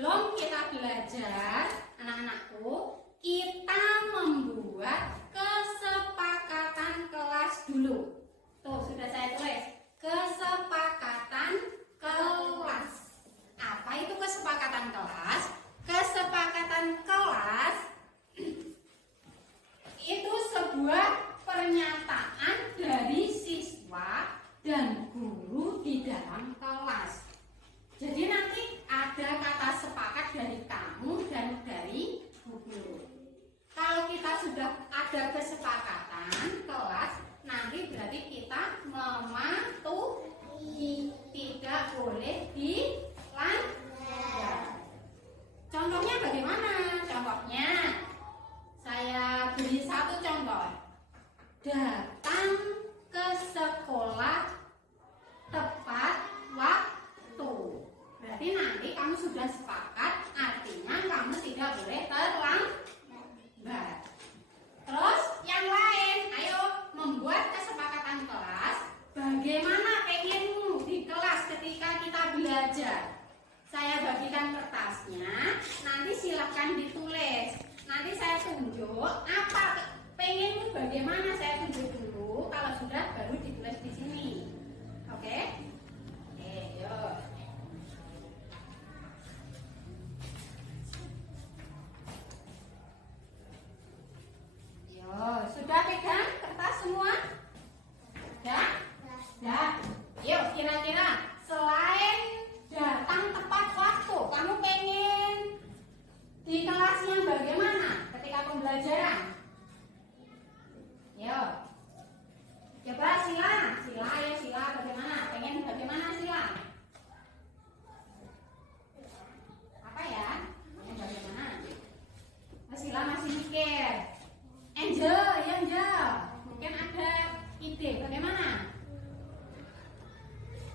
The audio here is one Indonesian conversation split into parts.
sebelum kita belajar, anak-anakku, kita membuat kesepakatan kelas dulu. Tuh, sudah saya tulis. Kesepakatan kelas. Apa itu kesepakatan kelas? Kesepakatan kelas itu sebuah pernyataan dari siswa dan guru di dalam kelas. Jadi nanti ada kata sepakat dari kamu dan dari guru. Kalau kita sudah ada kesepakatan kelas, nanti berarti kita mematuhi, tidak boleh dilanggar. Contohnya bagaimana? Contohnya saya beri satu contoh. Datang ke sekolah tepat waktu. Berarti nanti kamu sudah sepakat, artinya kamu tidak boleh terlambat. Terus yang lain, ayo membuat kesepakatan kelas. Bagaimana pengenmu di kelas ketika kita belajar? Saya bagikan kertasnya, nanti silakan ditulis. Nanti saya tunjuk apa pengenmu bagaimana, saya tunjuk dulu. Kalau sudah baru ditulis di sini. Oke? Yuk. Sudah pegang kertas semua? Sudah? Sudah. Yuk, kira-kira selain datang tepat waktu, kamu pengen di kelasnya bagaimana ketika pembelajaran? Yuk. Coba Sila, ayo Sila, bagaimana? Pengen bagaimana Sila? Apa ya? Pengen bagaimana? Sila masih mikir. Angel, mungkin ada ide bagaimana?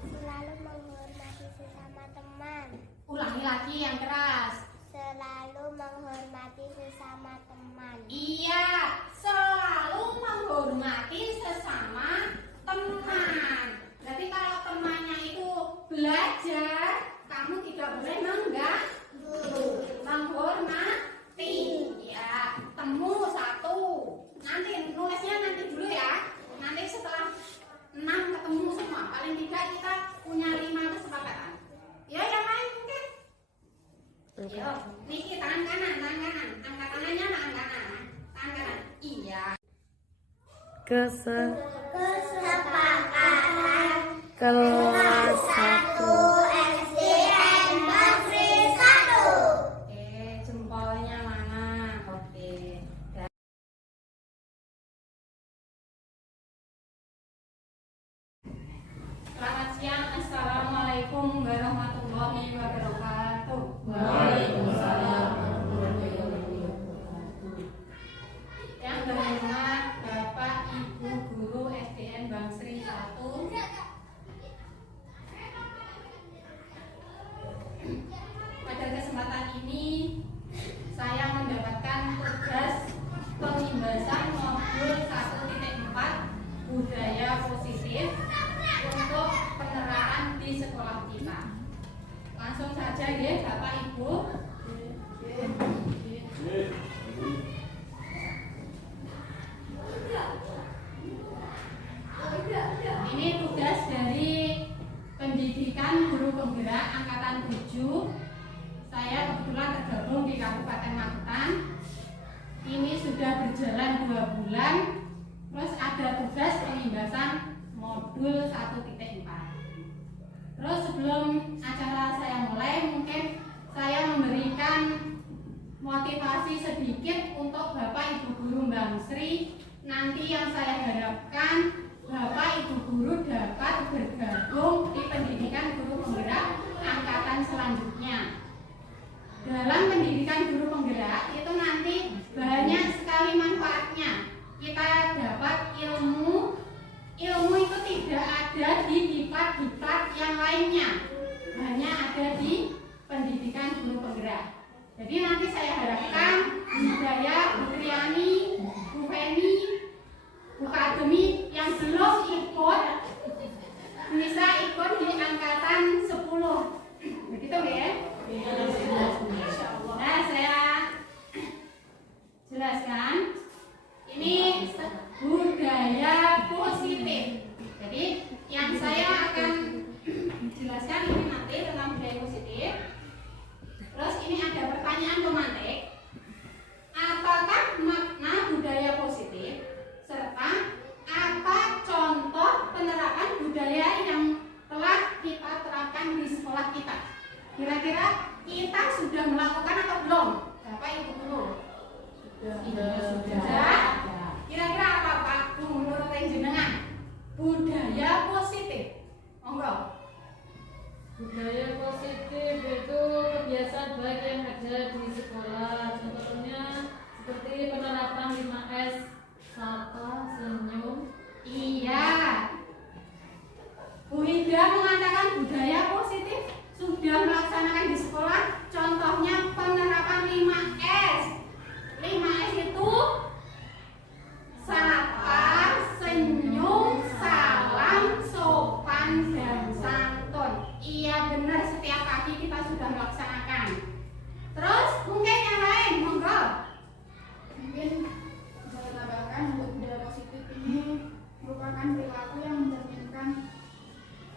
Selalu menghormati sesama teman. Ulangi lagi yang keras. Selalu menghormati sesama teman. Iya, selalu menghormati sesama teman. Berarti kalau temannya itu belajar, kamu tidak boleh mengganggu. Menghormati. Ya, temu satu. Nanti nulisnya nanti dulu ya. Nanti setelah 6 ketemu semua. Paling tidak kita punya 5 kesepakatan. Ya, yang lain mungkin. Yo, Niki tangan kanan. Angkat tangannya, tangan kanan. Iya. Kesepakatan Kelas 1 SDN Bagri 1. Oke, jempolnya mana? Oke. Selamat siang. Assalamualaikum warahmatullahi wabarakatuh. Waalaikumsalam warahmatullahi wabarakatuh. Yang berhormat Bapak Ibu Guru SDN Bangsri 1. Pada kesempatan ini saya mendapatkan tugas pengimbasan modul 1.4 budaya positif untuk penerapan di sekolah kita. Langsung saja ya Bapak Ibu. Ini tugas dari pendidikan guru penggerak angkatan 7. Saya kebetulan tergabung di Kabupaten Magetan. Ini sudah berjalan 2 bulan. Terus ada tugas pengimbasan modul 1.4. Terus sebelum acara saya mulai, mungkin saya memberikan motivasi sedikit untuk Bapak Ibu Guru Bangsri. Nanti yang saya harapkan Bapak Ibu Guru dapat bergabung di pendidikan guru penggerak angkatan selanjutnya. Dalam pendidikan guru penggerak itu nanti banyak sekali manfaatnya. Kita dapat ilmu itu tidak ada di diklat yang lainnya, hanya ada di pendidikan guru penggerak. Jadi nanti saya harapkan Bu Hidayah, Bu Triani, Bu Feni, Bu Kademi yang belum ikut bisa ikut di angkatan 10. Begitu ya? Kira-kira kita sudah melakukan atau belum? Bapak Ibu guru? Sudah. Kira-kira apa Pak Bu menurut jenengan? Budaya positif. Monggo. Budaya positif itu kebiasaan baik yang ada di sekolah. Contohnya seperti penerapan 5S, sapa, senyum. Iya. Bu Ida mengatakan budaya positif sudah melaksanakan di sekolah. Contohnya penerapan 5S. 5S itu sapa, senyum, salam, sopan, dan santun. Iya benar, setiap pagi kita sudah melaksanakan. Terus mungkin yang lain, monggo. Mungkin bisa ditambahkan untuk budaya positif ini merupakan perilaku yang mencerminkan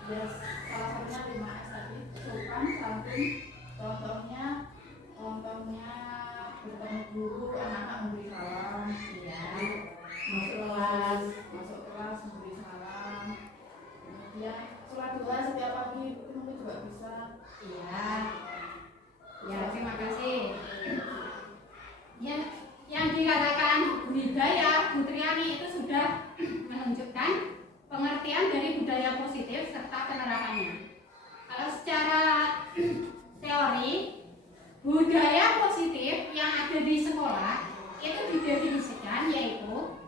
ya salah satunya 5S tadi, sopan, santun. Contohnya bertemu guru, anak-anak memberi salam, Iya. masuk kelas memberi salam. Kemudian sholat duha setiap pagi itu mungkin juga bisa. Iya. Ya, terima kasih. Yang dikatakan Bu Hidayah, Bu Triani itu sudah menunjukkan pengertian dari budaya positif serta penerapannya. Kalau secara teori, budaya positif yang ada di sekolah itu didefinisikan yaitu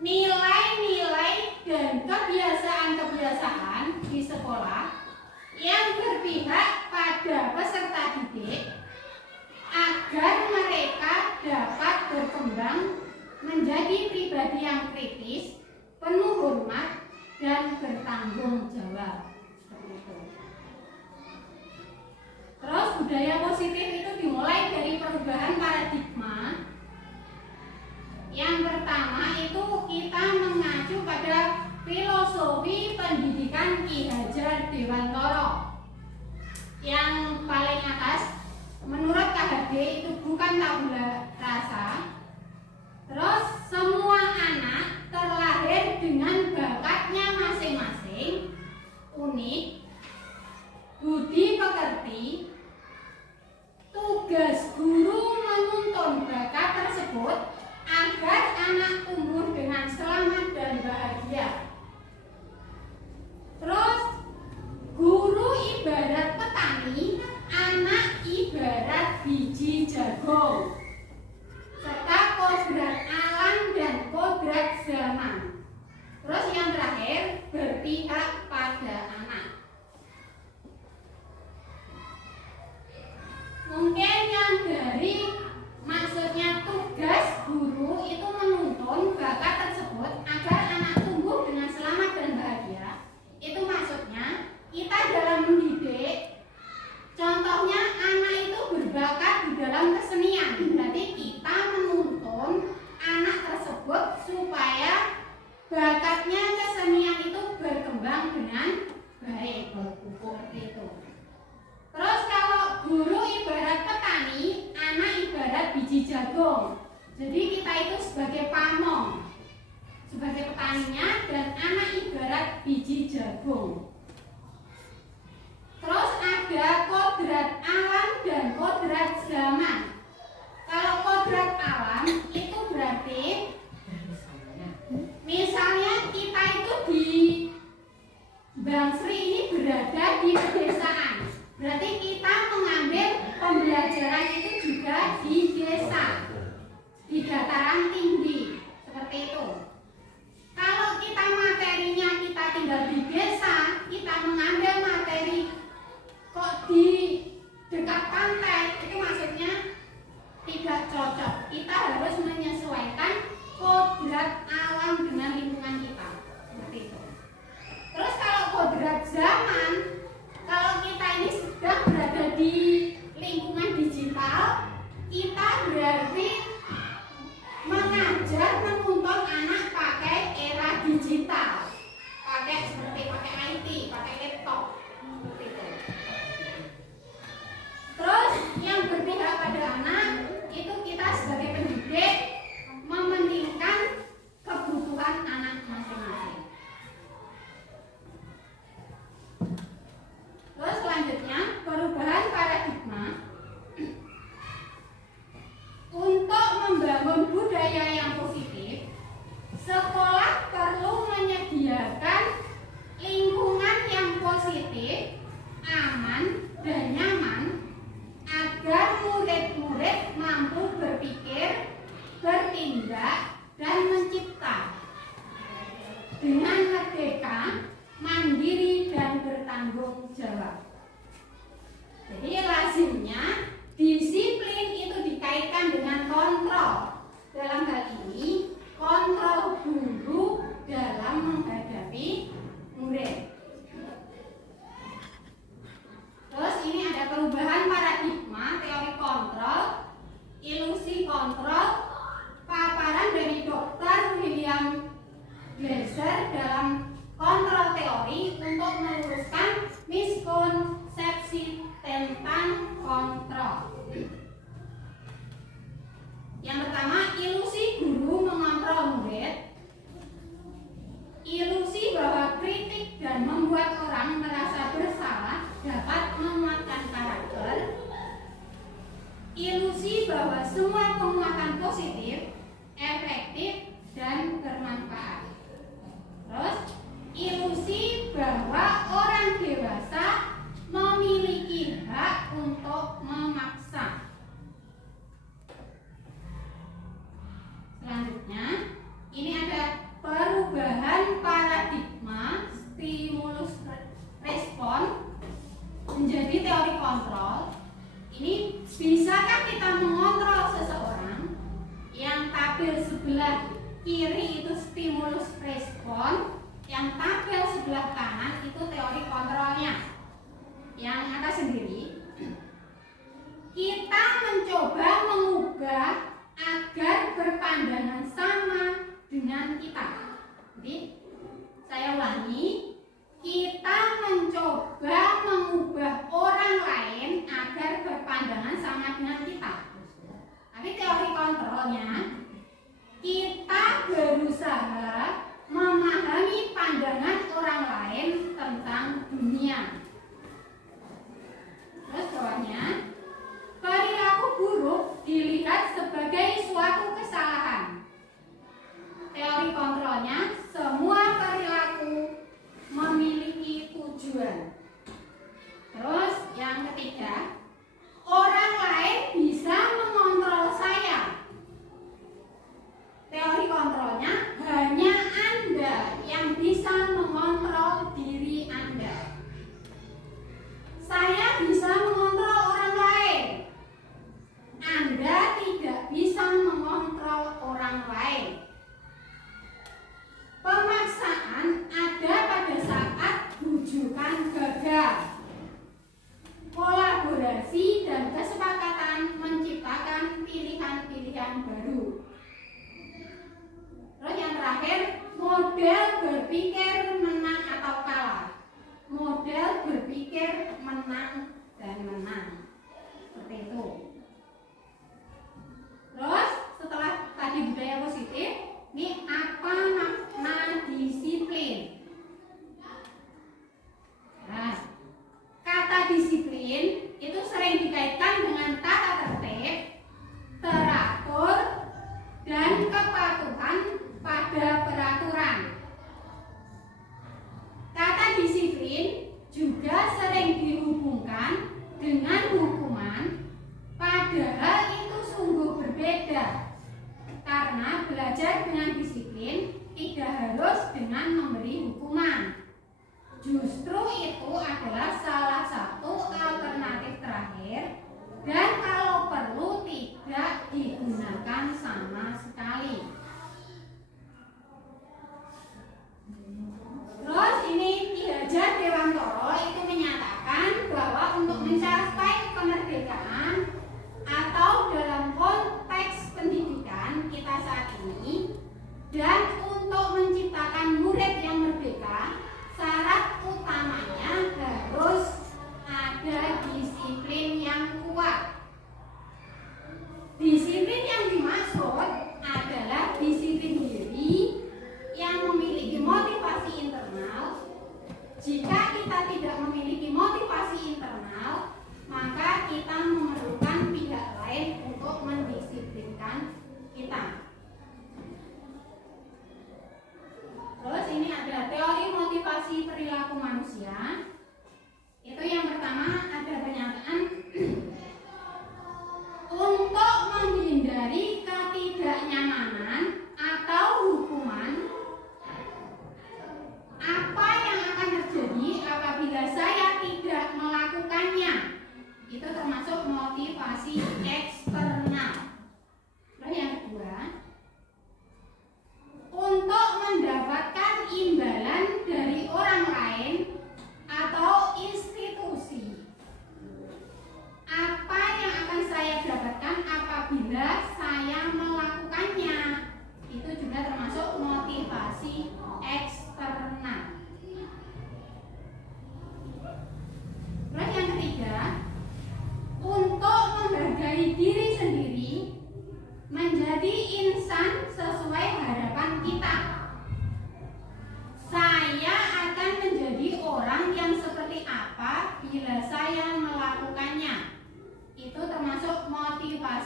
nilai-nilai dan kebiasaan-kebiasaan di sekolah yang berpihak pada peserta didik agar mereka dapat berkembang menjadi pribadi yang kritis, penuh hormat, dan bertanggung jawab. Seperti itu. Terus budaya positif itu dimulai dari perubahan paradigma. Yang pertama itu kita mengacu pada filosofi pendidikan Ki Hajar Dewantara. Yang paling atas menurut KHD itu bukan tabula rasa. Terus semua anak terlahir dengan bakatnya masing-masing, unik, budi pekerti. Tugas guru menuntun bakat tersebut agar anak tumbuh dengan selamat dan bahagia. Terus guru ibarat petani, anak ibarat biji jagung, serta kodrat alam dan kodrat zaman. Terus yang terakhir berpihak pada anak. Mungkin yang dari maksudnya tugas guru itu menuntun bakat tersebut agar anak tumbuh dengan selamat dan bahagia. Itu maksudnya kita dalam mendidik, contohnya anak itu berbakat di dalam kesenian. Berarti kita menuntun anak tersebut supaya bakatnya kesenian itu berkembang dengan baik. Seperti itu. Terus kalau guru ibarat petani, anak ibarat biji jagung. Jadi kita itu sebagai pamong, sebagai petaninya, dan anak ibarat biji jagung. Terus ada kodrat alam dan kodrat zaman. Kalau kodrat alam itu berarti misalnya kita itu di Bangsri ini berada di pedesaan. Berarti kita mengambil pembelajaran itu juga di desa, di dataran tinggi, seperti itu. Kalau kita materinya kita tinggal di desa, kita mengambil materi kok di dekat pantai, itu maksudnya tidak cocok. Kita harus menyesuaikan kodrat alam dengan lingkungan kita. bertanggung jawab. Jadi lazimnya disiplin itu dikaitkan dengan kontrol. Dalam hal ini kontrol guru dalam menghadapi murid. Terus ini ada perubahan paradigma teori kontrol, ilusi kontrol, paparan dari Dr. William Glasser dalam kontrol teori untuk meluruskan miskonsepsi tentang kontrol. Yang pertama, ilusi guru mengontrol murid. Ilusi bahwa kritik dan membuat orang merasa bersalah dapat menguatkan karakter. Ilusi bahwa semua penguatan positif, efektif, dan bermanfaat. Terus, ilusi bahwa orang dewasa memiliki hak untuk memaksa. Selanjutnya, ini ada perubahan paradigma stimulus respon menjadi teori kontrol. Ini bisakah kita mengontrol seseorang? Yang tabel sebelah kiri itu stimulus respon, yang tabel sebelah kanan itu teori kontrolnya. Yang atas sendiri, kita mencoba mengubah agar berpandangan sama dengan kita. Jadi, saya ulangi, kita mencoba mengubah orang lain agar berpandangan sama dengan kita. Tapi teori kontrolnya, kita berusaha memahami pandangan orang lain tentang dunia. Terus bawahnya, perilaku buruk dilihat sebagai suatu kesalahan. Teori kontrolnya, semua perilaku memiliki tujuan. Terus yang ketiga, orang lain bisa mengontrol saya. Teori kontrolnya, hanya Anda yang bisa mengontrol diri Anda. Saya bisa mengontrol orang lain. Anda tidak bisa mengontrol orang lain. Pemaksaan ada pada saat rujukan gagal. Kolaborasi dan kesepakatan menciptakan pilihan-pilihan baru. Terus yang terakhir, model berpikir menang atau kalah. Model berpikir menang dan menang. Seperti itu. Terus setelah tadi budaya positif, ini apa makna disiplin? Nah, kata disiplin itu sering dikaitkan dengan tata tertib, teratur, dan kepatuhan pada peraturan. Kata disiplin juga sering dihubungkan dengan hukuman, padahal itu sungguh berbeda. Karena belajar dengan disiplin tidak harus dengan memberi hukuman. Justru itu adalah salah satu alternatif terakhir, dan kalau perlu tidak digunakan sama sekali. Terus ini Ki Hajar Dewantoro itu menyatakan bahwa untuk mencapai kemerdekaan atau dalam konteks pendidikan kita saat ini, dan untuk menciptakan murid yang merdeka, syarat utamanya harus ada disiplin yang kuat. Disiplin yang dimaksud adalah disiplin diri yang memiliki motivasi internal. Jika kita tidak memiliki motivasi internal, maka kita memerlukan pihak lain untuk mendisiplinkan kita. Terus ini ada teori motivasi perilaku manusia. Itu yang pertama ada pernyataan untuk menghindari ketidaknyamanan atau hukuman. Apa yang akan terjadi apabila saya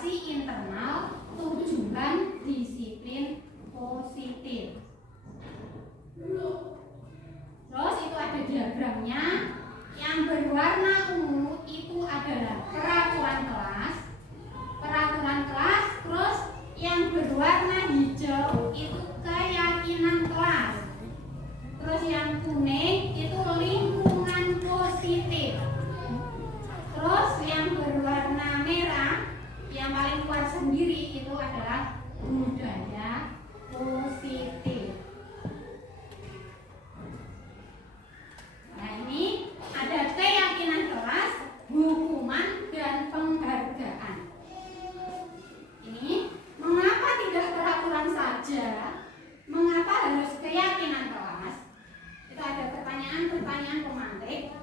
motivasi internal, tujuan, disiplin, positif. Terus itu ada diagramnya. Yang berwarna ungu itu adalah peraturan kelas. Peraturan kelas. Terus yang berwarna hijau itu keyakinan kelas. Terus yang kuning itu lingkungan positif. Terus yang berwarna merah yang paling kuat sendiri itu adalah budaya positif. Nah ini ada keyakinan kelas, hukuman, dan penghargaan. Ini mengapa tidak peraturan saja? Mengapa harus keyakinan kelas? Itu ada pertanyaan-pertanyaan pemantik.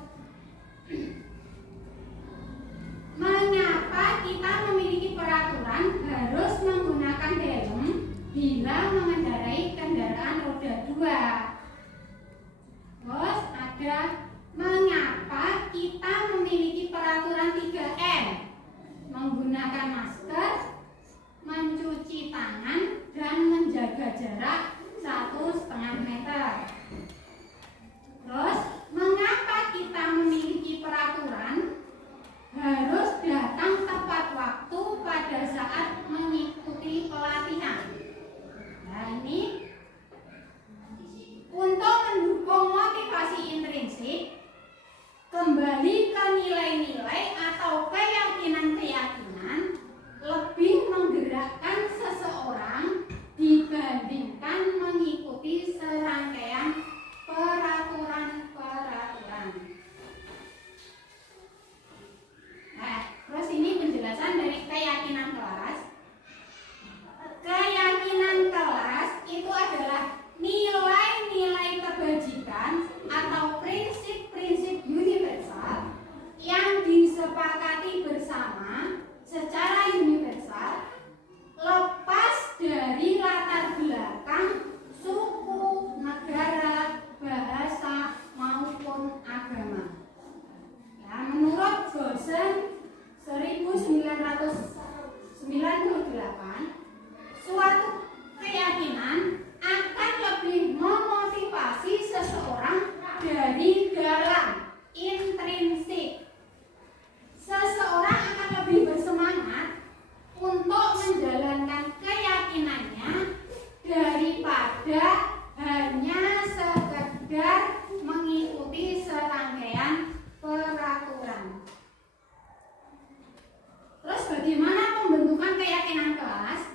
Mengapa kita memiliki peraturan harus menggunakan helm bila mengendarai kendaraan roda 2? Terus ada mengapa kita memiliki peraturan 3M? Menggunakan masker, mencuci tangan, dan menjaga jarak 1,5 meter. Terus mengapa kita memiliki peraturan harus datang tepat waktu pada saat mengikuti pelatihan? Nah ini untuk mendukung motivasi intrinsik, kembali ke nilai-nilai atau keyakinan-keyakinan lebih menggerakkan seseorang dibandingkan mengikuti serangkaian peraturan-peraturan. Nah, terus ini penjelasan dari keyakinan kelas. Keyakinan kelas itu adalah nilai-nilai kebajikan atau prinsip-prinsip universal yang disepakati bersama secara universal lepas dari latar belakang suku, negara, bahasa, maupun agama. Ya, menurut Gosen 1998, suatu keyakinan akan lebih memotivasi seseorang dari dalam intrinsik. Seseorang akan lebih bersemangat untuk menjalankan keyakinannya daripada hanya sekedar mengikuti serangkaian peraturan. Terus bagaimana pembentukan keyakinan kelas?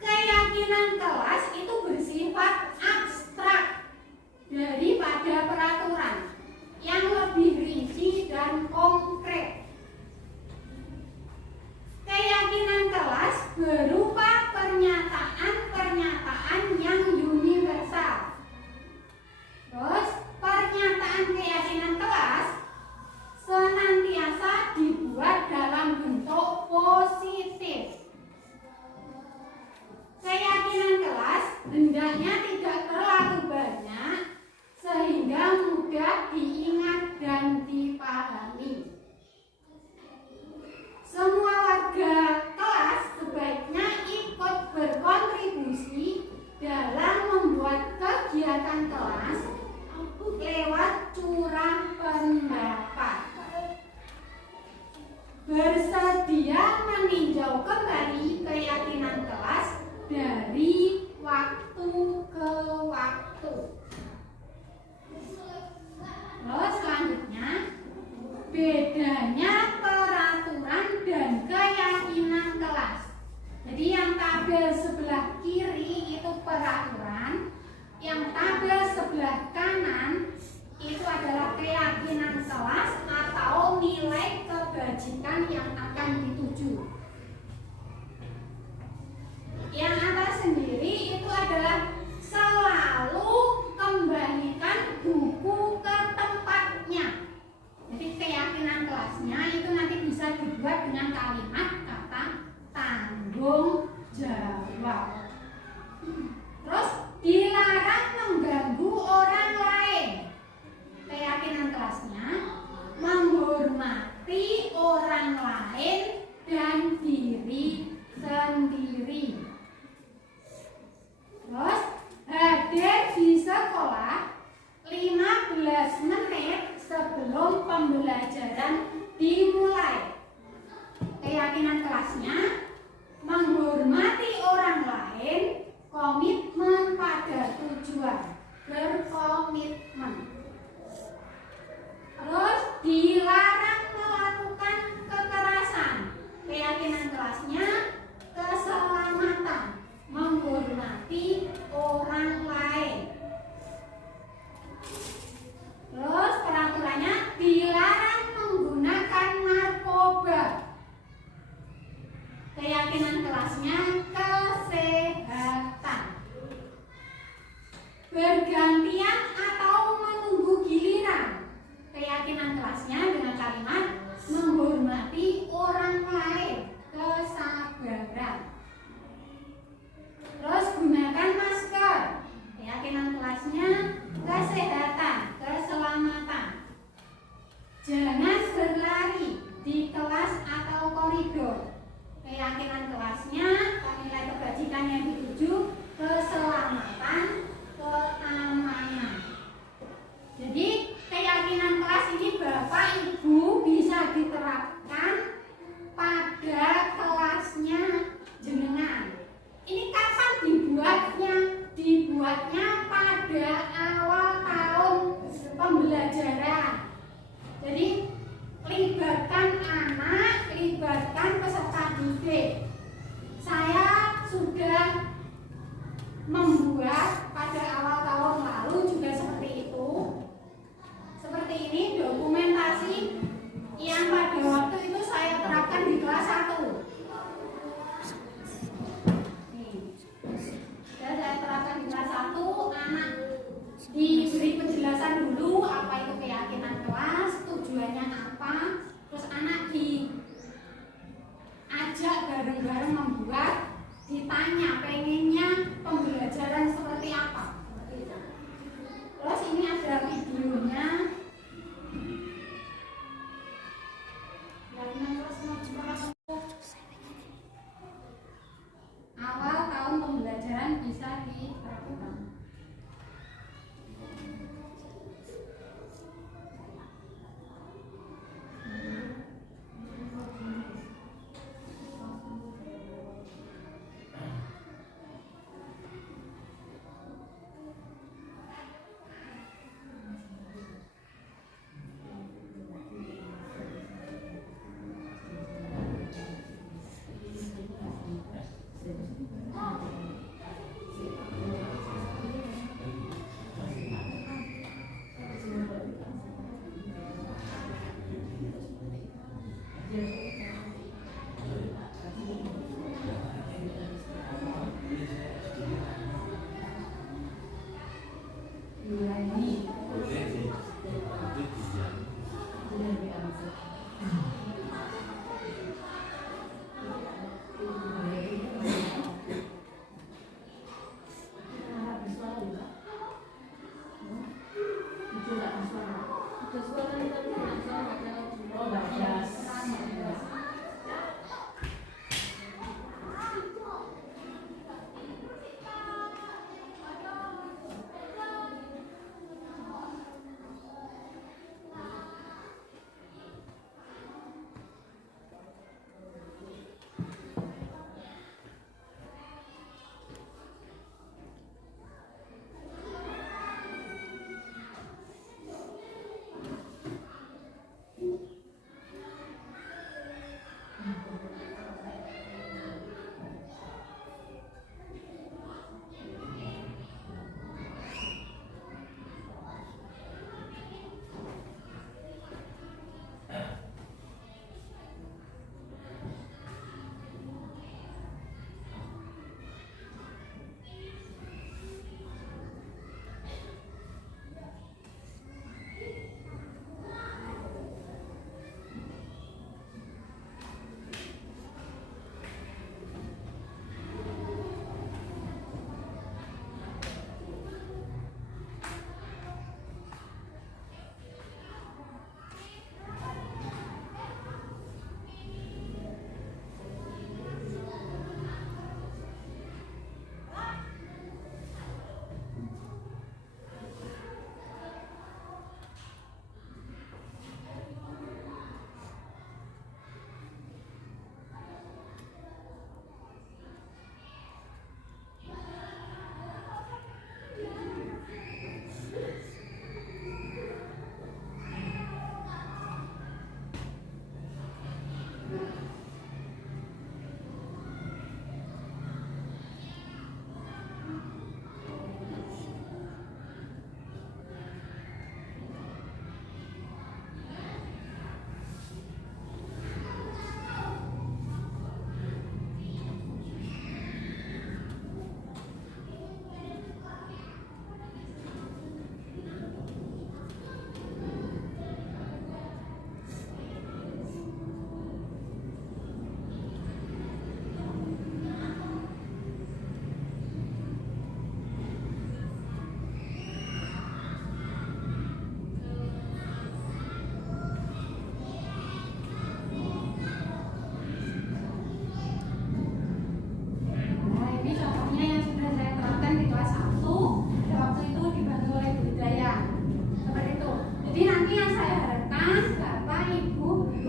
Keyakinan kelas itu bersifat abstrak daripada peraturan yang lebih rinci dan konkret. Keyakinan kelas berupa pernyataan-pernyataan yang universal. Terus pernyataan keyakinan kelas senantiasa dibuat dalam bentuk positif. Keyakinan kelas hendaknya tidak terlalu banyak sehingga mudah diingat dan dipahami. Semua warga kelas sebaiknya ikut berkontribusi dalam membuat kegiatan kelas lewat curah pendapat. Bersedia meninjau kembali keyakinan kelas dari waktu ke waktu. Terus selanjutnya, bedanya peraturan dan keyakinan kelas. Jadi yang tabel sebelah kiri itu peraturan, yang tabel sebelah kanan itu adalah keyakinan kelas atau nilai kebajikan yang akan dituju. Yang atas sendiri itu adalah selalu kembalikan buku ke tempatnya. Jadi keyakinan kelasnya itu nanti bisa dibuat dengan kalimat kata tanggung jawab. Terus dilarang mengganggu orang lain. Keyakinan kelasnya menghormati orang lain dan pembelajaran dimulai. Keyakinan kelasnya menghormati orang lain, komitmen pada tujuan, berkomitmen. Terus dilarang melakukan kekerasan. Keyakinan kelasnya keselamatan, menghormati orang lain. Terus peraturannya dilarang menggunakan narkoba. Keyakinan kelasnya kesehatan. Bergantian atau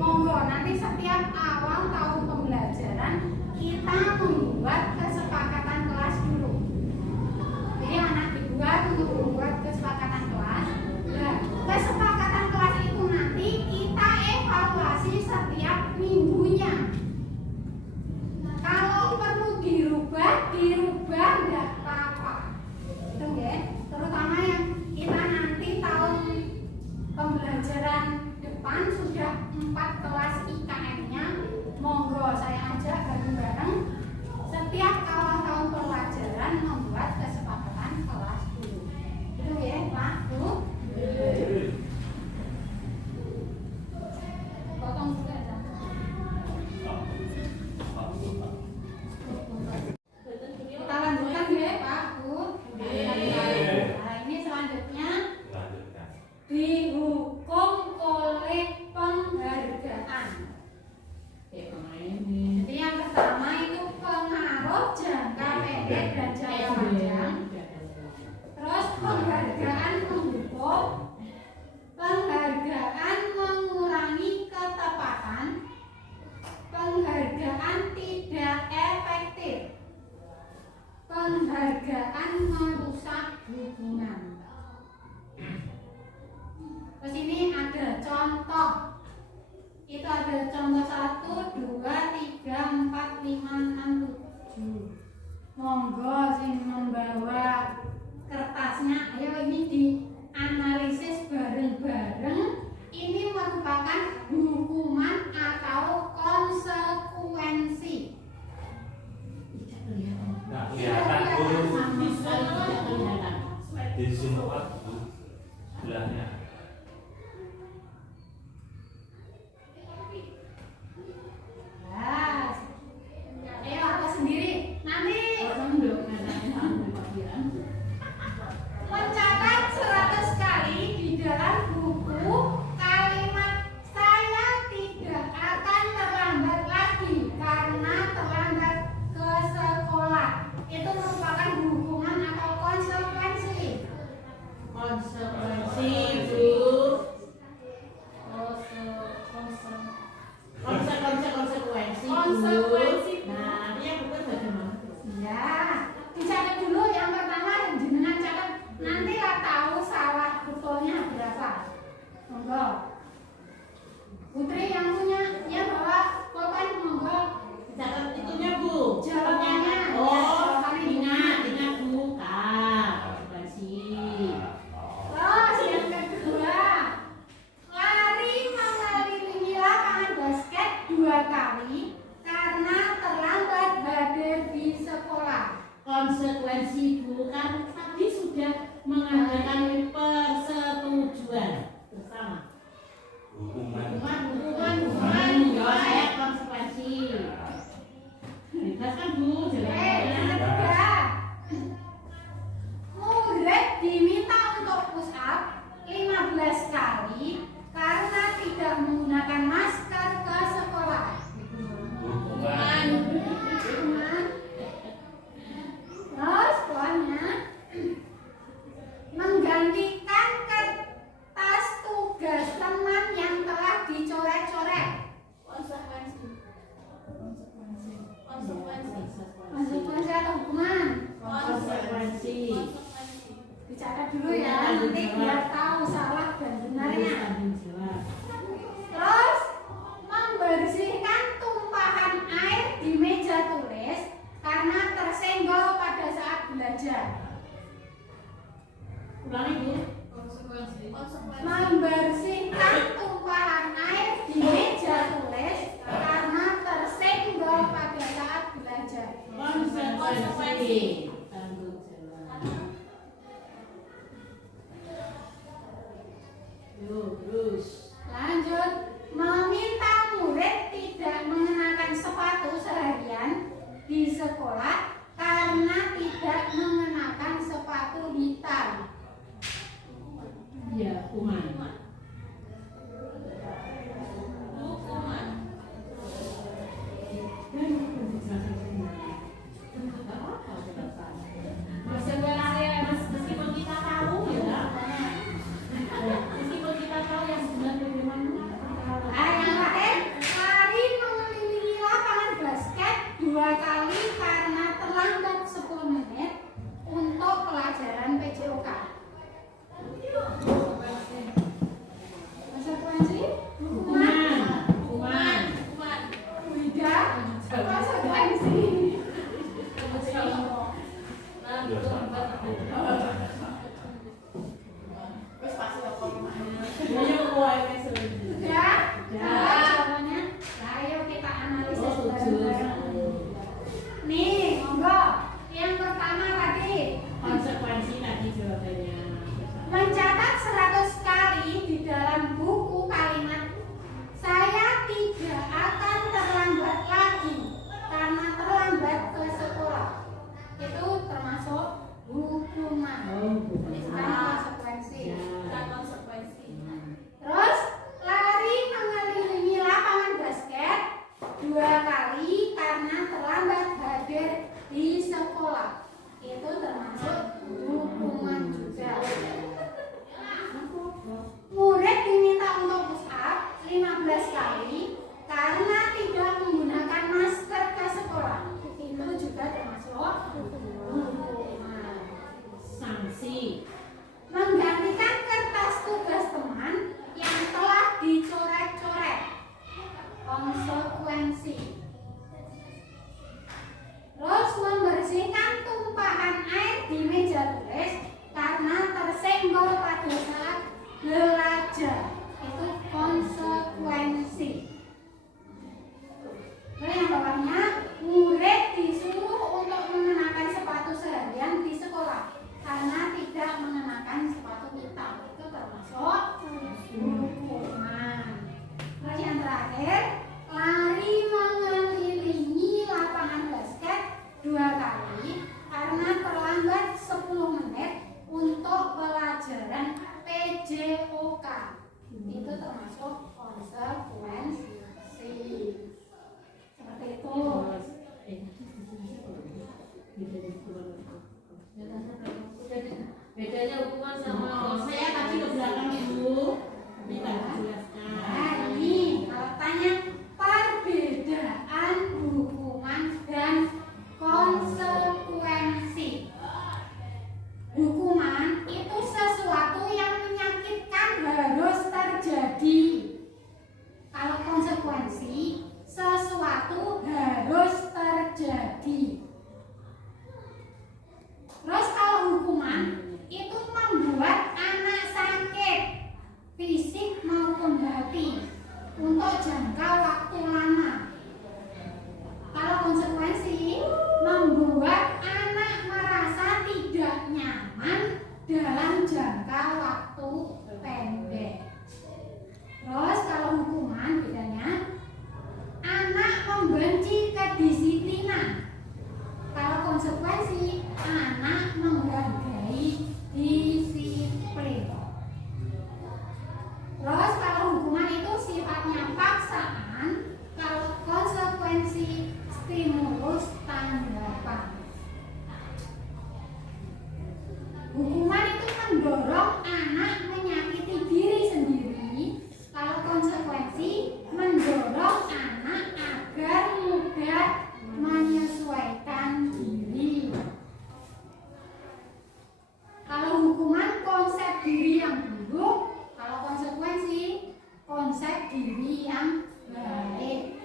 monggo nanti setiap awal tahun pembelajaran kita membuat kesepakatan kelas dulu. Jadi anak dibuat untuk membuat kesepakatan kelas. Nah, kesepakatan kelas itu nanti kita evaluasi setiap minggunya. Kalau perlu dirubah nggak apa-apa. Itu ya. Terutama yang kita nanti tahun pembelajaran depan sudah 4 kelas IKM-nya. Monggo saya ajak bareng-bareng setiap awal tahun pembelajaran membuat kesepakatan kelas dulu. Itu ya, Pak, Bu. Potong juga ya. Kita lanjutkan ya, Pak, Bu. Nah, ini selanjutnya dihukum oleh penghargaan. Jadi yang pertama itu pengaruh jangka pendek dan jangka panjang. Terus penghargaan menghukum, penghargaan mengurangi ketepatan, penghargaan tidak efektif, penghargaan merusak hubungan. Terus ini ada contoh. Itu ada contoh 1, 2, 3, 4, 5, 6, 7. Monggo sing membawa kertasnya, ayo ini dianalisis bareng-bareng. Ini merupakan hukuman atau konsekuensi. Nah, kelihatan guru di sini waktu sebelahnya. Nah, ayo aku sendiri. Nanti mencatat 100 kali di dalam buku kalimat saya tidak akan terlambat lagi karena terlambat ke sekolah. Itu merupakan hukuman atau konsekuensi. Konsekuensi, Bu. Konsekuensi, Bu. Konsekuensi, Bu. Nah, ini yang betul bagaimana? Ya, dicatat dulu yang pertama jenengan catat, nanti lah tahu salah betulnya berapa. Monggo. Putri yang punya, ya bawa pulpen monggo. Catat itunya, Bu. Jawabannya. Oh, ingat, Bu. Konsekuensi. Terus yang kedua, lari mengelilingi lapangan basket 2 kali karena terlambat hadir di sekolah. Konsekuensi, Bu, kan tadi sudah mengadakan persetujuan bersama. Hukuman. Ya, saya konsekuensi. Bebas kan, Bu? Yang Jawabannya. ketiga, murid diminta untuk push up 15 kali karena tidak menggunakan masker ke sekolah. Hukuman. Terus setelahnya menggantikan kertas tugas teman yang telah dicoret-coret. Konsekuensi atau hukuman? Konsekuensi. Dicatat dulu ya, nanti biar tahu salah dan benarnya. Terus membersihkan tumpahan air di meja tulis karena tersenggol pada saat belajar. Ulangi, Bu. Membersihkan tumpahan air di meja tulis karena tersenggol pada saat belajar. Konsekuensi. Tanggung jawab. Yuk, terus. Lanjut, meminta murid tidak mengenakan sepatu seharian di sekolah karena tidak mengenakan sepatu hitam. Ya, hukuman. Meskipun kita tahu ya, meskipun kita tahu yang sebenarnya bagaimana. Yang terakhir itu termasuk konsekuensi. Seperti itu. Bedanya hukuman sama saya tadi ke belakang dulu. Bisa dijelaskan. Nah, ini kalau tanya perbedaan hukuman dan konsekuensi. Hukuman itu sesuatu yang menyakitkan harus terjadi. Kalau konsekuensi sesuatu harus terjadi. Terus kalau hukuman itu membuat anak sakit fisik maupun hati untuk jangka waktu lama. Kalau konsekuensi membuat anak merasa tidak nyaman dalam jangka waktu pendek. Terus kalau hukuman bedanya anak membenci kedisiplinan. Kalau konsekuensi anak menghargai disiplin. Terus kalau hukuman itu sifatnya paksaan, kalau konsekuensi stimulus tanggapan. Hukuman itu mendorong anak menyakiti diri sendiri, kalau konsekuensi mendorong anak agar mudah menyesuaikan diri. Kalau hukuman konsep diri yang buruk, kalau konsekuensi konsep diri yang baik.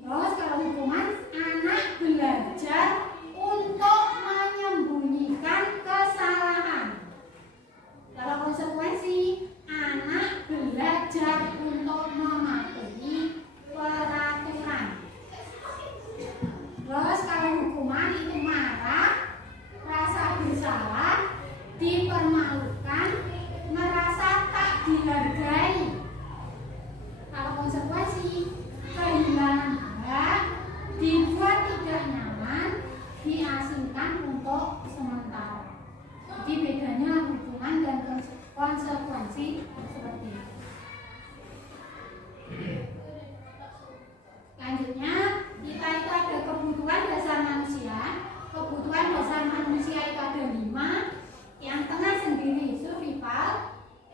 Terus kalau hukuman anak belajar untuk menyembunyikan kesalahan. Kalau konsekuensi anak belajar untuk mematuhi peraturan. Terus kalau hukuman itu marah, rasa bersalah, dipermalukan, merasa tak dihargai. Kalau konsekuensi kehilangan hak, dibuat tidak nyaman, diasingkan untuk sementara. Jadi bedanya hukuman dan konsekuensi seperti itu. Selanjutnya kita itu ada kebutuhan dasar manusia. Kebutuhan dasar manusia itu ada 5. Yang tengah sendiri survival.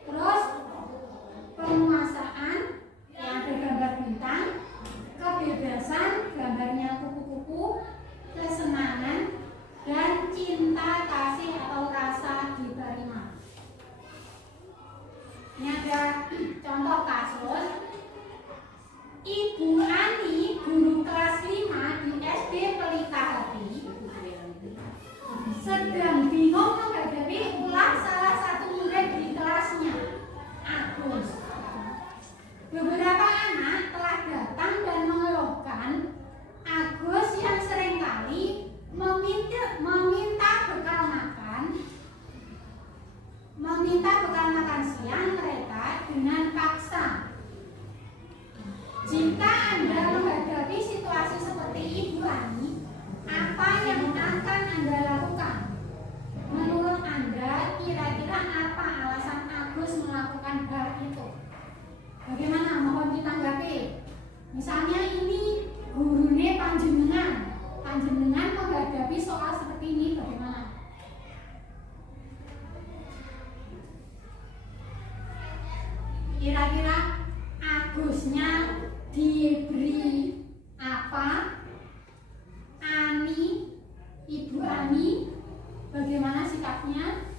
Terus penguasaan yang ada gambar bintang. Kebebasan gambarnya kupu-kupu. Kesenangan dan cinta kasih atau rasa diterima. Ini ada contoh kasus. Ibu Ani, guru kelas 5 di SD Pelita Hati, sedang bingung menghadapi ulah salah satu murid di kelasnya, Agus. Beberapa anak telah datang dan mengeluhkan Agus yang seringkali meminta bekal makan siang mereka dengan paksa. Jika Anda menghadapi situasi seperti Ibu Ani, apa yang akan Anda lakukan? Menurut Anda, kira-kira apa alasan Agus melakukan hal itu? Bagaimana? Mohon ditanggapi. Misalnya ini gurune panjenengan menghadapi soal seperti ini, bagaimana? Kira-kira Agusnya diberi apa? Ani, Ibu Ani, bagaimana sikapnya?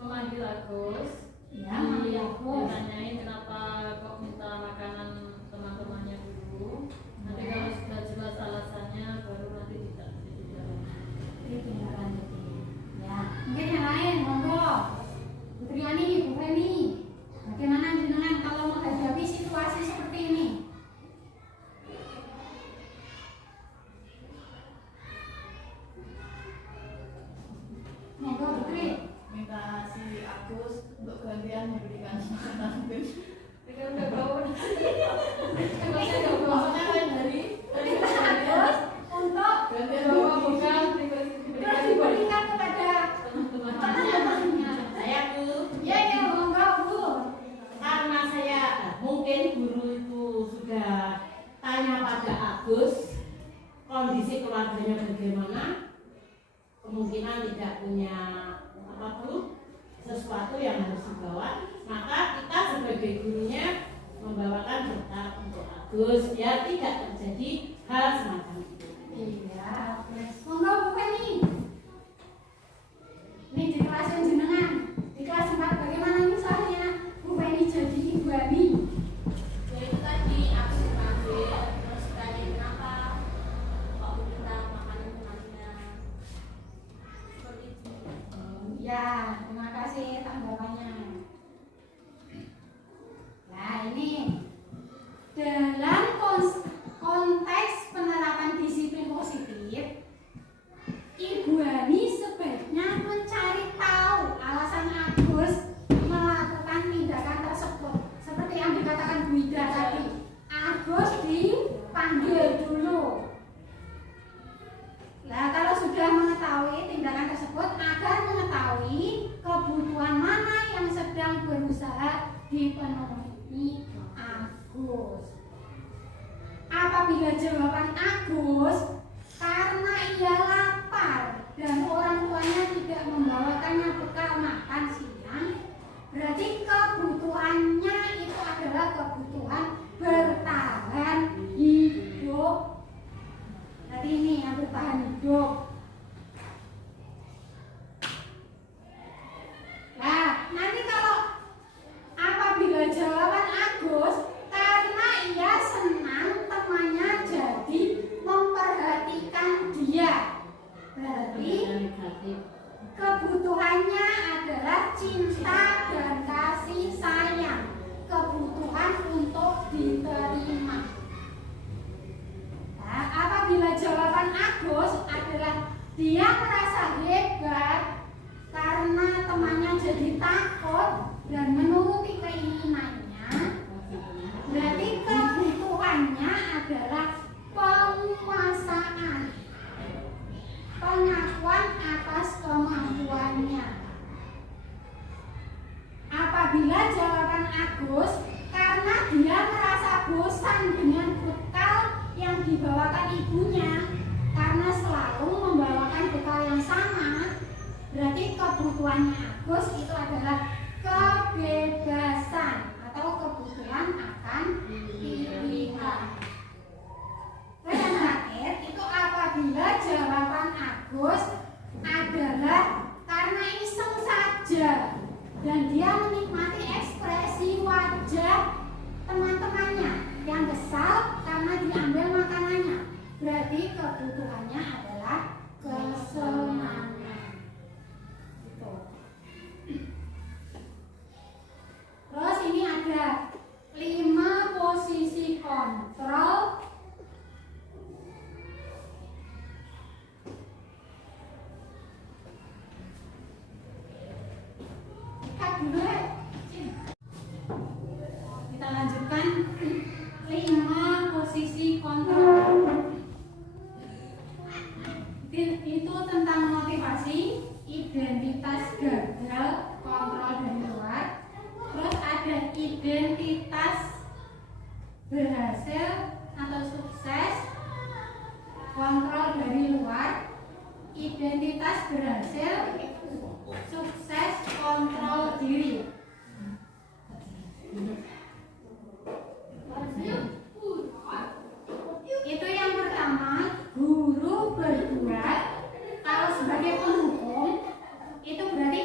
Memanggil Agus. Ya, memanggil Agus. Ditanyain kenapa kok minta makanan teman-temannya dulu. Nanti kalau sudah jelas alasannya baru nanti tidak Ditindaklanjuti. Ya, mungkin yang lain, monggo. Putri Ani, Bu Feni, bagaimana jenengan kalau menghadapi situasi seperti ini? Monggo, Putri. Minta si Agus untuk gantian memberikan makanan. Kita udah bawa Maksudnya lain dari Terus untuk gantian bawa bagi. bekal terus diberikan kepada teman-teman. teman-temannya. tidak punya sesuatu yang harus dibawa, maka kita sebagai gurunya membawakan bekal untuk Agus biar tidak terjadi hal semacam itu. Iya, monggo Bu Feni. Ini di kelas yang jenengan. Di kelas 4 bagaimana misalnya Bu Feni jadi Ibu Ani? Ya itu tadi aku dipanggil, terus tanya kenapa kok minta makanan temannya. Seperti itu. Ya, terima kasih tanggapannya. Nah, ini dalam konteks penerapan disiplin positif, Ibu Ani sebaiknya mencari tahu alasan Agus melakukan tindakan tersebut. Seperti yang dikatakan Bu Ida tadi, Agus dipanggil dulu. Nah, kalau sudah mengetahui tindakan tersebut, agar mengetahui kebutuhan mana yang sedang berusaha dipenuhi Agus. Apabila jawaban Agus karena ia lapar dan orang tuanya tidak membawakannya bekal makan siang, berarti kebutuhannya itu adalah kebutuhan bertahan hidup. Berarti ini yang bertahan hidup. Nah, nanti kalau apabila jawaban Agus karena ia senang temannya jadi memperhatikan dia, berarti kebutuhannya adalah cinta dan kasih sayang, kebutuhan untuk diterima. Nah, apabila jawaban Agus adalah dia merasa hebat karena temannya jadi takut dan menuruti keinginannya, berarti kebutuhannya adalah penguasaan, pengakuan atas kemampuannya. Apabila jawaban Agus karena dia merasa bosan dengan bekal yang dibawakan ibunya karena selalu membawakan bekal yang sama, berarti kebutuhannya Agus itu adalah kebebasan atau kebutuhan akan pilihan. Nah, yang terakhir itu apabila jawaban Agus adalah karena iseng saja dan dia menikmati ekspresi wajah teman-temannya yang kesal karena diambil makanannya, berarti kebutuhannya adalah kesenangan. Gitu. Terus ini ada 5 posisi kontrol. Ikat dulu ya. Kita lanjutkan 5 posisi kontrol. Itu tentang motivasi, identitas gagal, kontrol dari luar. Terus ada identitas berhasil atau sukses, kontrol dari luar. Identitas berhasil, sukses, kontrol diri. Itu yang pertama, guru berbuat kalau sebagai penghukum itu berarti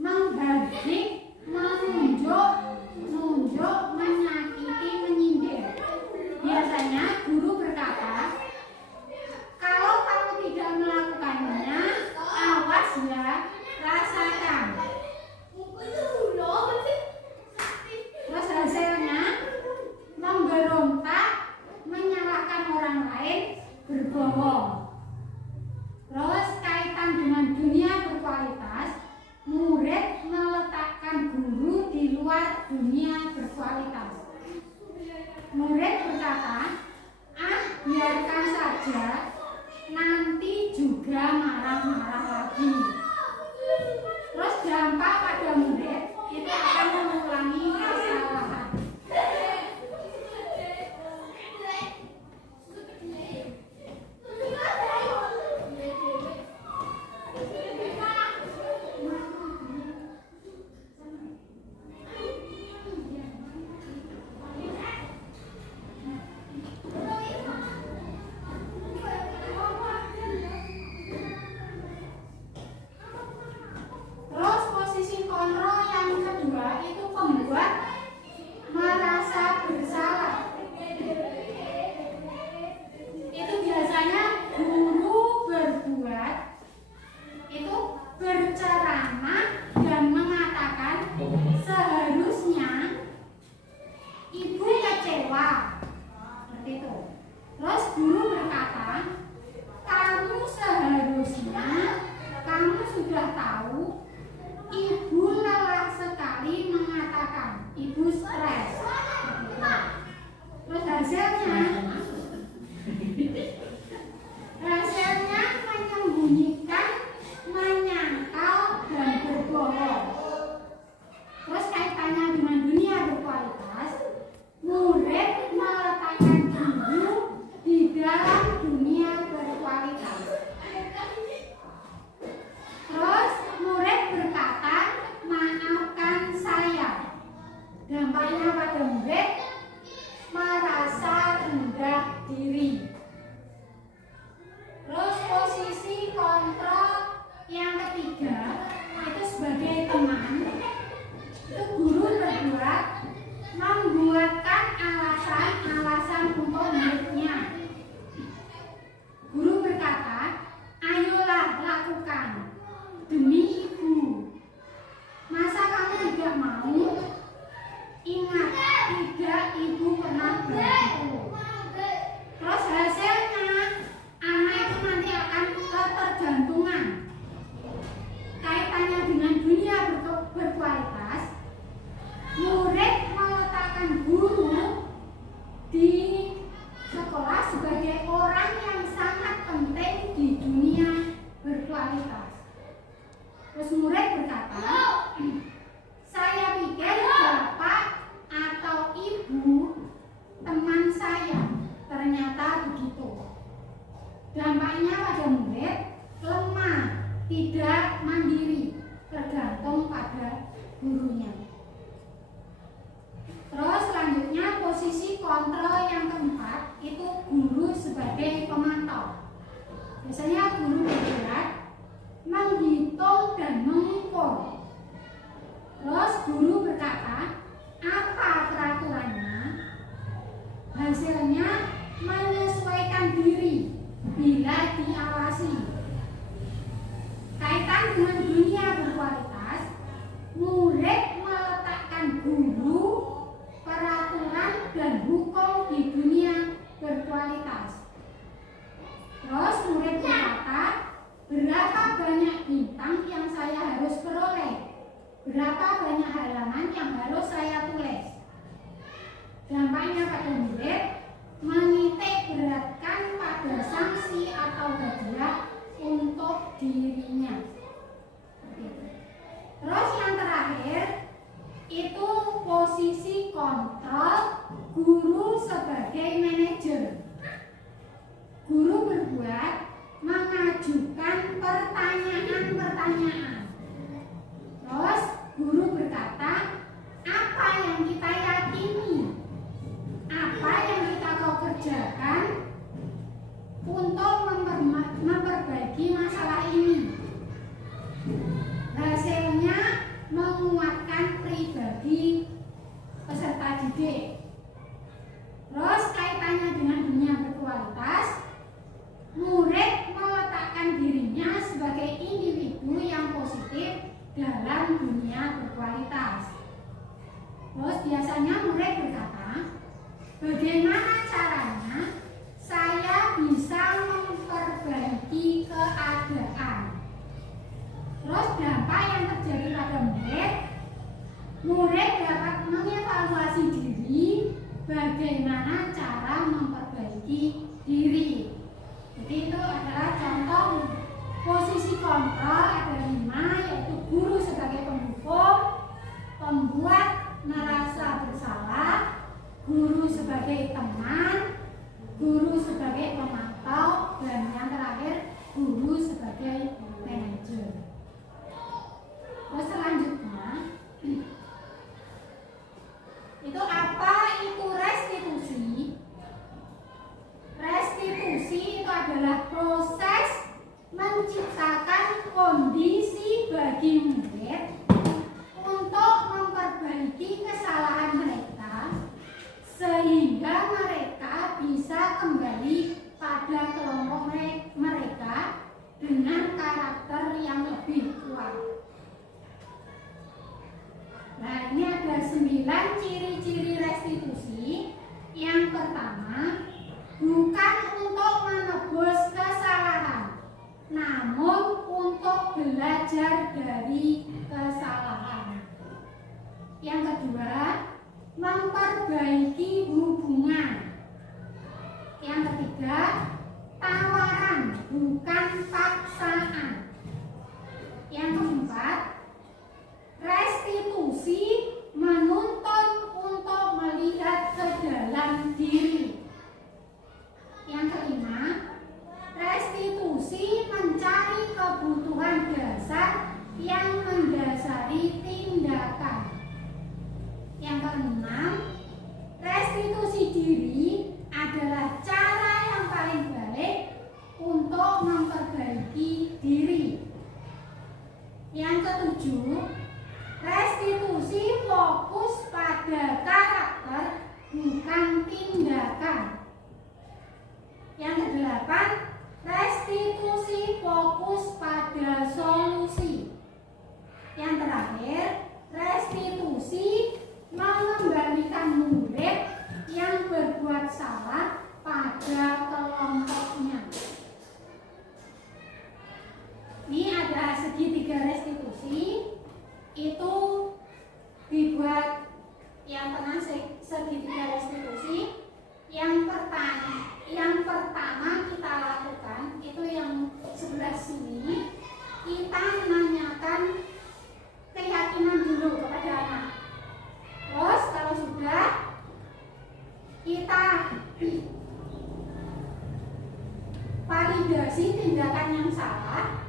menghardik, menunjuk, menyakiti, menyindir. Biasanya guru berkata, kalau kamu tidak melakukannya, awas ya, rasakan. Terus hasilnya memberontak, menyalahkan orang lain, berbohong. Terus kaitan dengan dunia berkualitas, murid meletakkan guru di luar dunia berkualitas. Murid berkata, biarkan saja, nanti juga marah-marah lagi. Terus dampak pada murid itu akan mengulangi kesalahan. berapa banyak halaman yang harus saya tulis. Dampaknya pada murid, menitik beratkan pada sanksi atau hadiah untuk dirinya. Terus yang terakhir itu posisi kontrol guru sebagai manajer. Guru berbuat mengajukan pertanyaan-pertanyaan. Terus guru berkata, apa yang kita yakini, apa yang kita mau kerjakan untuk memperbaiki masalah ini. Hasilnya menguatkan pribadi peserta didik. Terus kaitannya dengan dunia berkualitas, murid meletakkan dirinya sebagai individu yang positif dalam dunia berkualitas. Terus biasanya murid berkata, bagaimana caranya saya bisa memperbaiki keadaan. Terus dampak yang terjadi pada murid dapat mengevaluasi diri, bagaimana cara memperbaiki diri. Jadi itu adalah contoh posisi kontrol ada 5, yaitu guru sebagai penghukum, pembuat merasa bersalah, guru sebagai teman, guru sebagai pemantau, dan yang terakhir guru sebagai manajer. Terus selanjutnya itu apa itu restitusi? Restitusi itu adalah proses menciptakan kondisi bagi murid untuk memperbaiki kesalahan mereka sehingga mereka bisa kembali pada kelompok mereka dengan karakter yang lebih kuat. Nah, ini ada 9 ciri-ciri restitusi. Yang pertama, bukan untuk menebus kesalahan, namun untuk belajar dari kesalahan. Yang kedua, memperbaiki hubungan. Yang ketiga, tawaran bukan paksaan. Yang keempat, restitusi menuntun untuk melihat ke dalam diri. Yang kelima, restitusi mencari kebutuhan dasar yang mendasari tindakan. Yang keenam, restitusi diri adalah cara yang paling baik untuk memperbaiki diri. Yang ketujuh, restitusi fokus pada karakter bukan tindakan. Yang kedelapan, restitusi fokus pada solusi. Yang terakhir, restitusi mengembalikan murid yang berbuat salah pada kelompoknya. Ini ada segitiga restitusi. Itu dibuat yang pernah segitiga restitusi. Yang pertama kita lakukan itu yang sebelah sini, kita menanyakan keyakinan dulu kepada anak. Terus kalau sudah, kita validasi tindakan yang salah,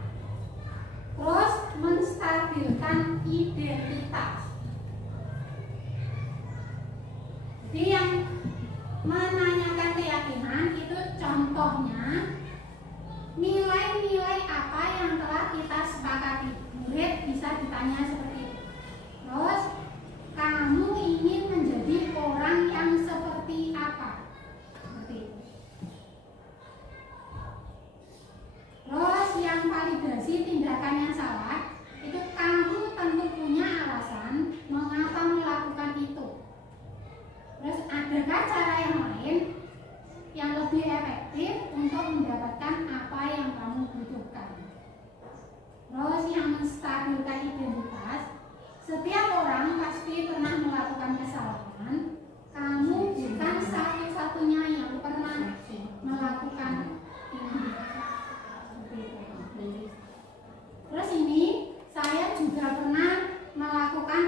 terus menstabilkan identitas.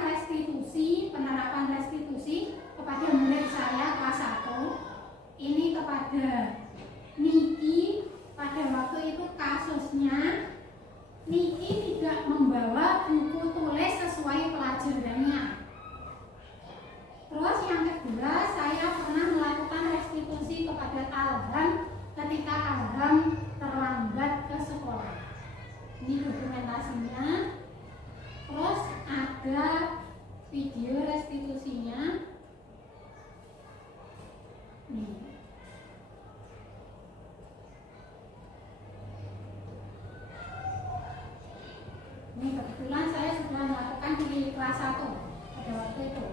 restitusi, penerapan restitusi kepada murid saya kelas 1. Ini kepada Niki. Pada waktu itu kasusnya Niki tidak membawa buku tulis sesuai pelajarannya. Terus yang kedua, saya pernah melakukan restitusi kepada Alham ketika Alham terlambat ke sekolah. Ini dokumentasinya. Terus ada video restitusinya. Nih. Ini kebetulan saya sudah melakukan di kelas 1 pada waktu itu.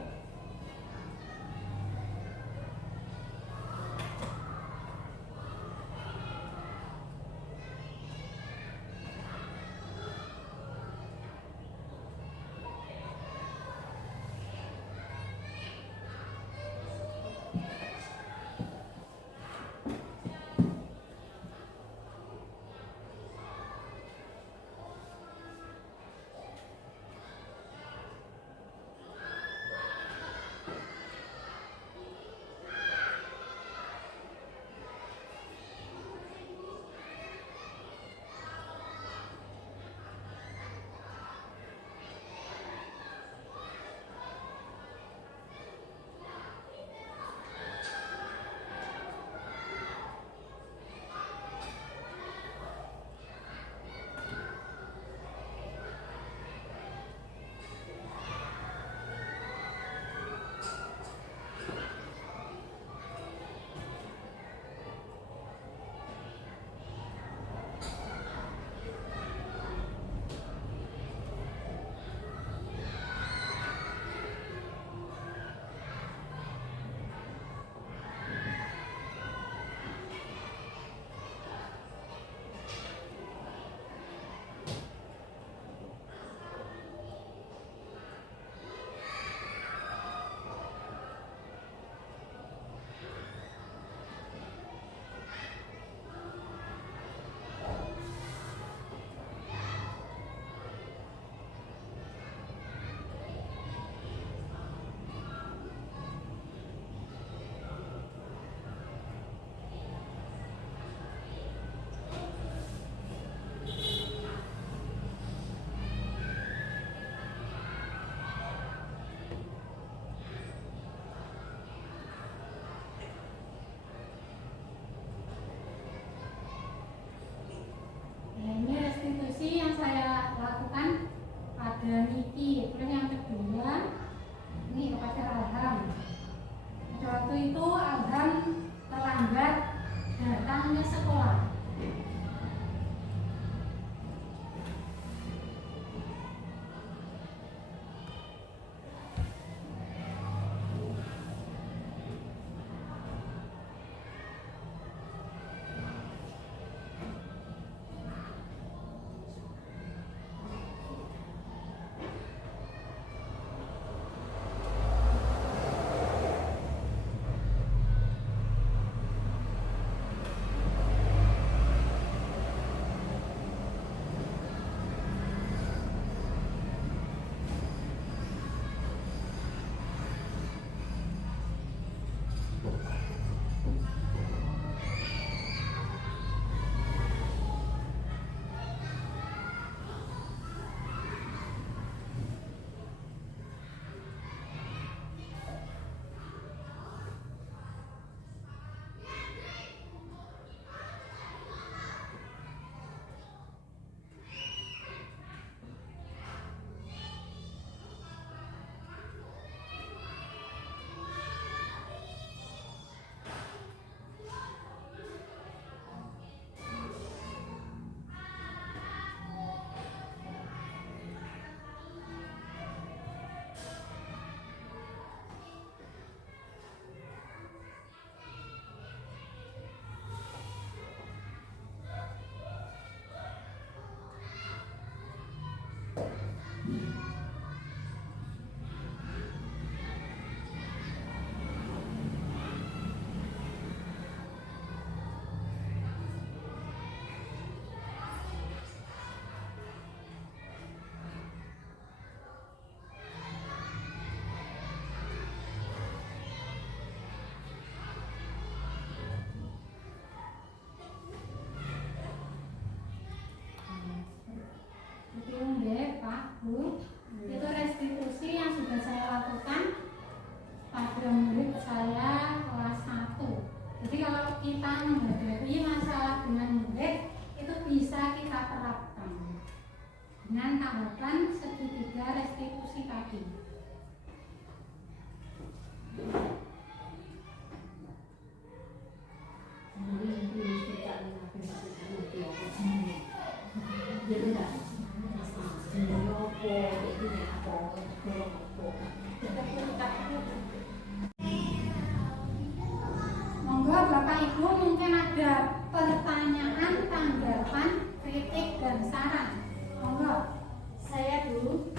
Monggo Bapak Ibu mungkin ada pertanyaan, tanggapan, kritik dan saran. Monggo. Saya dulu.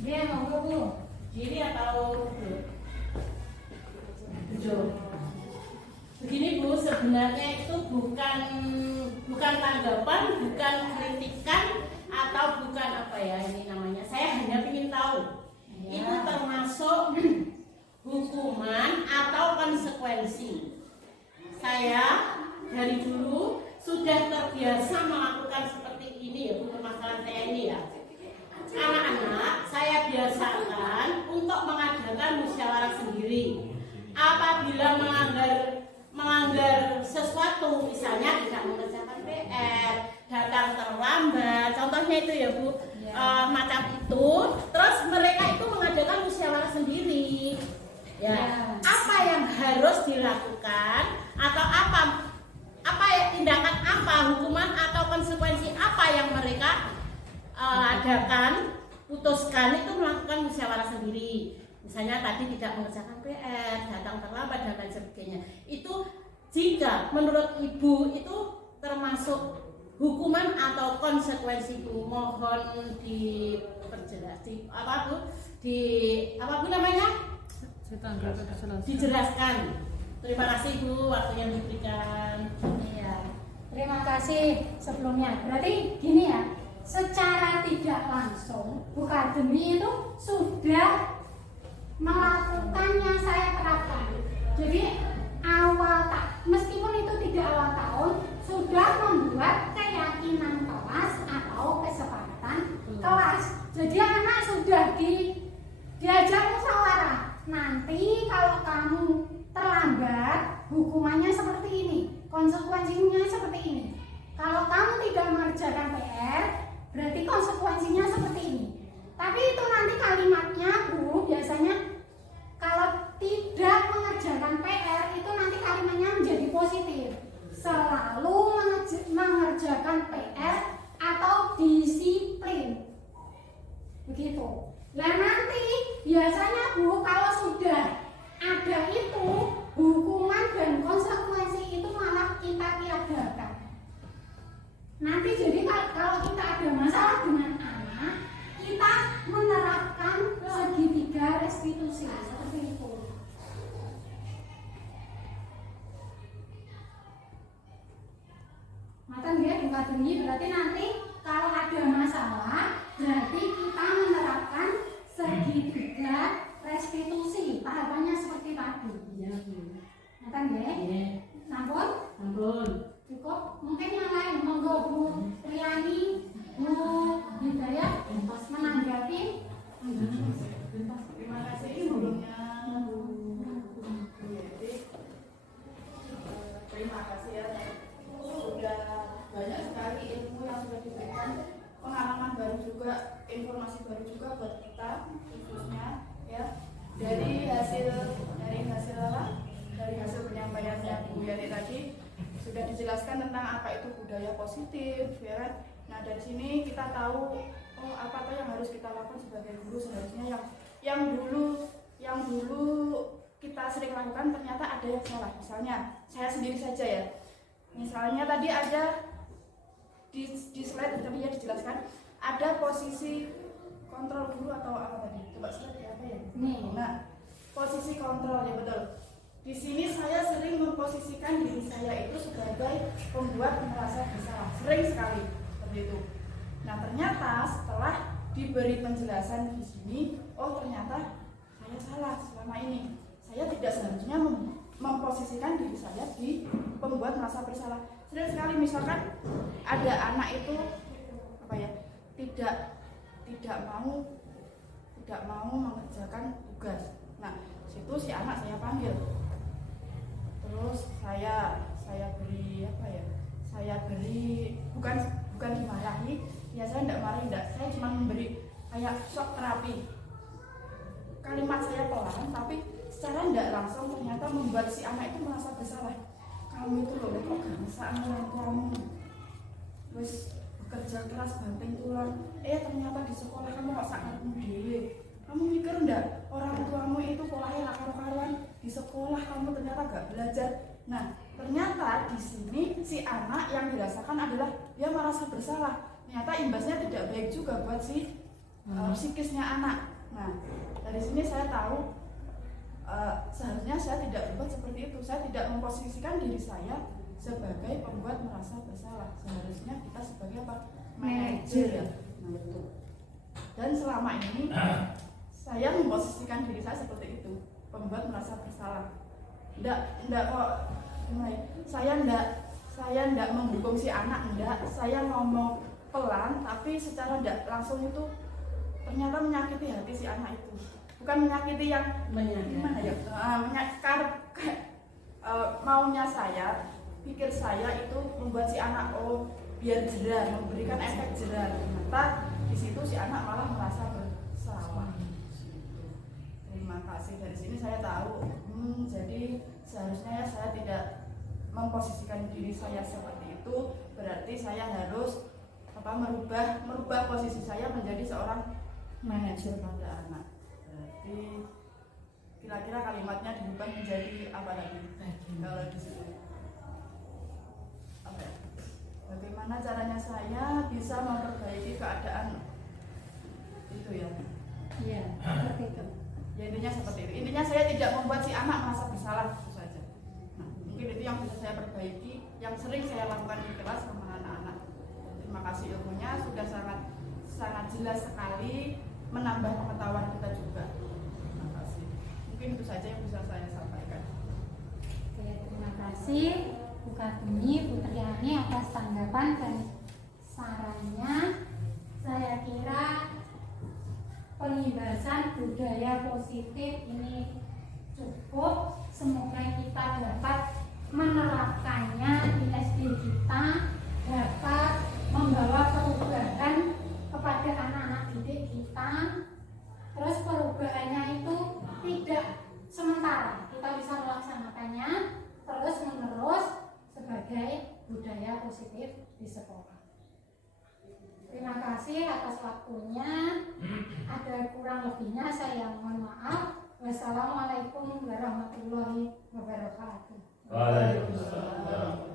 Dia monggo Bu. Kiri atau duduk? Begini Bu, sebenarnya itu bukan tanggapan, bukan kritikan, atau bukan apa ya ini namanya. Saya hanya ingin tahu itu termasuk hukuman atau konsekuensi. Saya dari dulu sudah terbiasa melakukan seperti ini ya Bu, permasalahan saya ini ya. Anak-anak saya biasakan untuk mengadakan musyawarah sendiri. Apabila melanggar sesuatu, misalnya tidak mengerjakan PR, datang terlambat, contohnya itu ya Bu, macam itu, terus mereka itu mengadakan musyawarah sendiri. Ya, apa yang harus dilakukan atau apa tindakan apa, hukuman atau konsekuensi apa yang mereka adakan, putuskan itu melakukan musyawarah sendiri. Misalnya tadi tidak mengerjakan PR, datang terlambat dan lain sebagainya. Itu jika menurut Ibu itu termasuk hukuman atau konsekuensi Bu, mohon diperjelas apa Bu namanya? Dijelaskan. Terima kasih Bu, waktu yang diberikan. Iya. Terima kasih sebelumnya. Berarti gini ya, secara tidak langsung Bu Kartini itu sudah melakukannya saya terapkan. Jadi meskipun itu tidak awal tahun, sudah membuat keyakinan kelas atau kesepakatan kelas. Jadi anak sudah diajak musyawarah. Nanti kalau kamu terlambat, hukumannya seperti ini, konsekuensinya seperti ini. Kalau kamu tidak mengerjakan PR, berarti konsekuensinya seperti ini. Tapi itu nanti kalimatnya Bu, biasanya kalau tidak mengerjakan PR itu nanti kalimatnya menjadi positif. Selalu mengerjakan PR atau disiplin. Begitu. Nah nanti biasanya Bu, kalau sudah ada itu, hukuman dan konsekuensi itu malah kita tiadakan. Nanti jadi kalau kita ada masalah dengan anak, kita menerapkan segitiga restitusi seperti itu. Matan dia dibagi, berarti nanti kalau ada masalah, berarti kita menerapkan segitiga restitusi. Tahapannya seperti tadi. Iya Bu. Matan ya? Sampun? Sampun. Cukup. Mungkin yang lain, monggo Bu Riani, Bu Hidayah menanggapi. Terima kasih sebelumnya Bu Yeti. Terima kasih ya, sudah banyak sekali ilmu yang sudah diberikan, pengalaman baru juga, informasi baru juga buat kita khususnya ya. Dari hasil penyampaiannya Bu Yeti tadi sudah dijelaskan tentang apa itu budaya positif ya kan. Nah dari sini kita tahu apa yang harus kita lakukan sebagai guru. Seharusnya yang dulu kita sering lakukan ternyata ada yang salah. Misalnya saya sendiri saja ya, misalnya tadi ada di slide tadi ya dijelaskan ada posisi kontrol guru atau apa tadi, coba slide ya apa ya. Nah posisi kontrol ya betul. Di sini saya sering memposisikan diri saya itu sebagai pembuat merasa bersalah, sering sekali seperti itu. Nah ternyata setelah diberi penjelasan di sini, oh ternyata saya salah selama ini. Saya tidak seharusnya memposisikan diri saya di pembuat merasa bersalah. Sering sekali misalkan ada anak itu tidak mau mengerjakan tugas. Nah situ si anak saya panggil. Terus saya beri bukan dimarahi ya, saya tidak marahi, saya cuma memberi kayak shock terapi. Kalimat saya pelan tapi secara tidak langsung ternyata membuat si anak itu merasa bersalah. Kamu itu loh kok gangsaan orang tuamu, wis bekerja keras banting tulang, ternyata di sekolah kamu kok sangat dewe, Kamu mikir enggak orang tuamu itu polanya lah karu-karuan, di sekolah kamu ternyata gak belajar. Nah, ternyata di sini si anak yang dirasakan adalah dia merasa bersalah. Ternyata imbasnya tidak baik juga buat si psikisnya anak. Nah, dari sini saya tahu seharusnya saya tidak berbuat seperti itu. Saya tidak memposisikan diri saya sebagai pembuat merasa bersalah. Seharusnya kita sebagai apa? Manajer ya. Nah, itu. Dan selama ini saya memposisikan diri saya seperti itu, pembuat merasa bersalah. Enggak kok. Saya enggak menghukum si anak, enggak. Saya ngomong pelan, tapi secara enggak langsung itu ternyata menyakiti hati si anak itu. Bukan menyakiti yang gimana ya? Maunya saya, pikir saya itu membuat si anak biar jerah, memberikan efek jerah. Ternyata di situ si anak malah merasa bersalah. Terima kasih, dari sini saya tahu. Jadi seharusnya ya saya tidak memposisikan diri saya seperti itu. Berarti saya harus merubah posisi saya menjadi seorang manajer pada anak. Berarti kira-kira kalimatnya dirubah menjadi apa lagi? Kalau di situ. Oke. Bagaimana caranya saya bisa memperbaiki keadaan itu ya? Iya, seperti itu. Ya intinya seperti itu. Intinya saya tidak membuat si anak merasa bersalah, itu saja. Nah, mungkin itu yang bisa saya perbaiki, yang sering saya lakukan di kelas sama anak-anak. Terima kasih ilmunya, sudah sangat jelas sekali, menambah pengetahuan kita juga. Terima kasih. Mungkin itu saja yang bisa saya sampaikan. Oke, terima kasih Bu Kartini, Bu Triani atas tanggapan dan sarannya. Saya kira penghibasan budaya positif ini cukup. Semoga kita dapat menerapkannya di SD kita, dapat membawa perubahan kepada anak-anak didik kita. Terus perubahannya itu tidak sementara, kita bisa melaksanakannya terus menerus sebagai budaya positif di sekolah. Terima kasih atas waktunya. Ada kurang lebihnya saya mohon maaf. Wassalamualaikum warahmatullahi wabarakatuh. Waalaikumsalam.